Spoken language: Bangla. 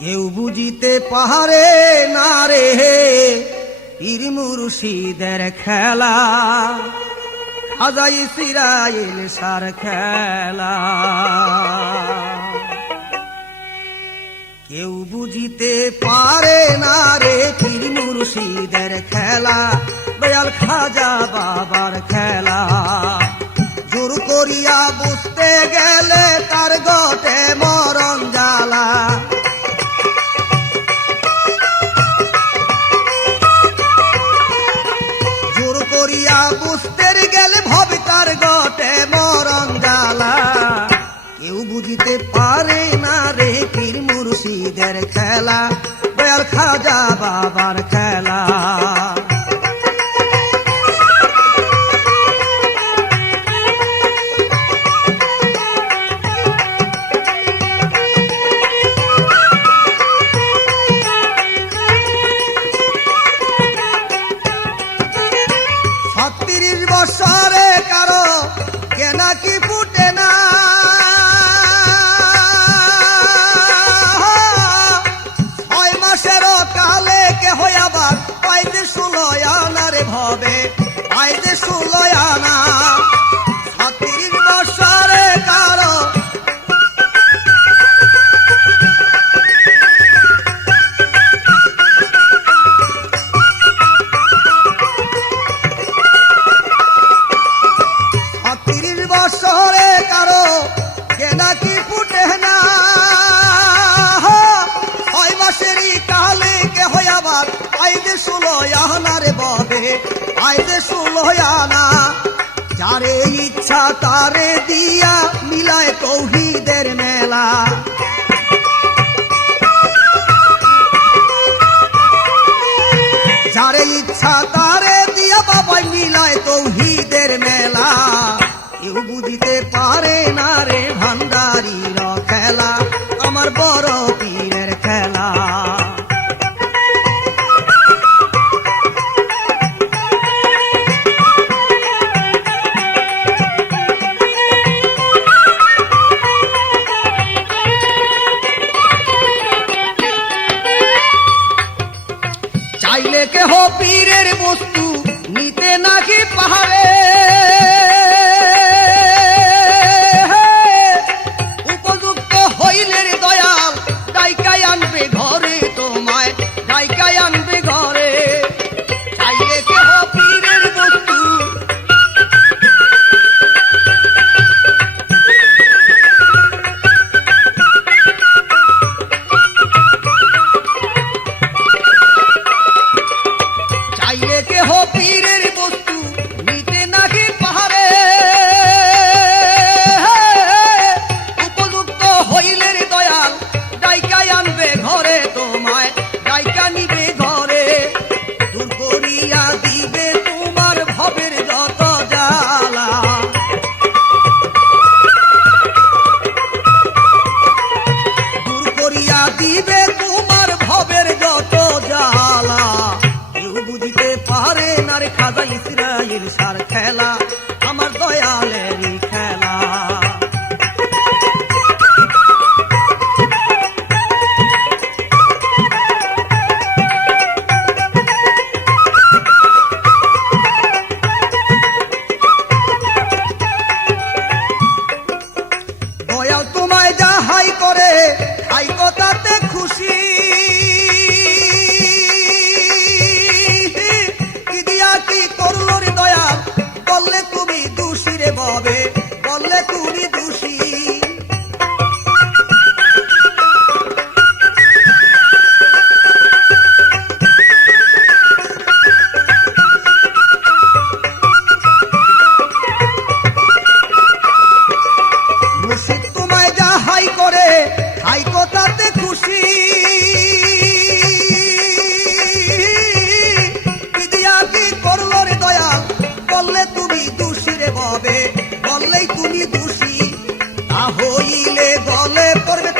কেউ বুঝিতে পারে না রে পীর মুর্শিদের খেলা, খাজা ইসরাইল সার খেলা। কেউ বুঝিতে পারে না রে পীর মুর্শিদের খেলা, দয়াল খাজা বাবার খেলা। জোর করিয়া বুঝতে গেলে তার গটে মরণ জ্বালা। জোর করিয়া বুঝতে গেলে ভবে তার গটে মরণ জ্বালা। কেউ বুঝিতে পারে না রে পীর মুর্শিদের খেলা, দয়াল খাজা বাবার খেলা। বছরে কারো কেনা কি ফুটে না, 6 মাসেরও কালে কে হয় আবার পাইতে 16 আনা রে ভবে, পাইতে 16 আনা। 36 বছরে কারো বছরে কারো কেনা কি ফুটে না, 6 মাসেরই কালে কে হয় আবার আইদে 16 আনা রে ববে, আইদে 16 আনা। যারে ইচ্ছা তারে দিয়া মিলায় তৌহিদের মেলা। যারে ইচ্ছা তারে দিয়া বাবা মিলায় তৌহিদের মেলা। কেউ বুঝিতে পারে না রে ভান্ডারির খেলা, আমার বড় পীরের খেলা। চাইলে কেহ পীরের বস্তু নিতে নাকি পাহাড়ে, উপযুক্ত হইলে দয়াল ডাইকাই আনবে ঘরে, তোমায় ডাইকাই আনবে ঘরে। চাইলে কেহ পীরের বস্তু চাইলে কেহ পীরের বস্তু নিতে নাকি পাহাড়ে, উপযুক্ত হইলে দয়াল ডাইকাই আনবে ঘরে, তোমায় ডাইকা নিবে ঘরে। দূর করিয়া দিবে তোমার ভবের যত জ্বালা, দূর করিয়া দিবে তোমার ভবের যত জ্বালা। কেউ বুঝিতে পারে না রে খাজা ইসরাইল সার খেলা, আমার দয়ালেরই খেলা। দয়াল তোমায় যা হাই করে হাই কথাতে খুশি, কি দিয়া কি করলো রে দয়াল বললে তুমি দোষী রে ববে, বললে তুমি দোষী। মুর্শিদ তোমায় যা হাই করে হাই কথাতে খুশি, কি দিয়া কি করলো রে দয়াল বললে তুমি দোষী রে ববে, বললেই তুমি দোষী। তা হইলে গলে পড়বে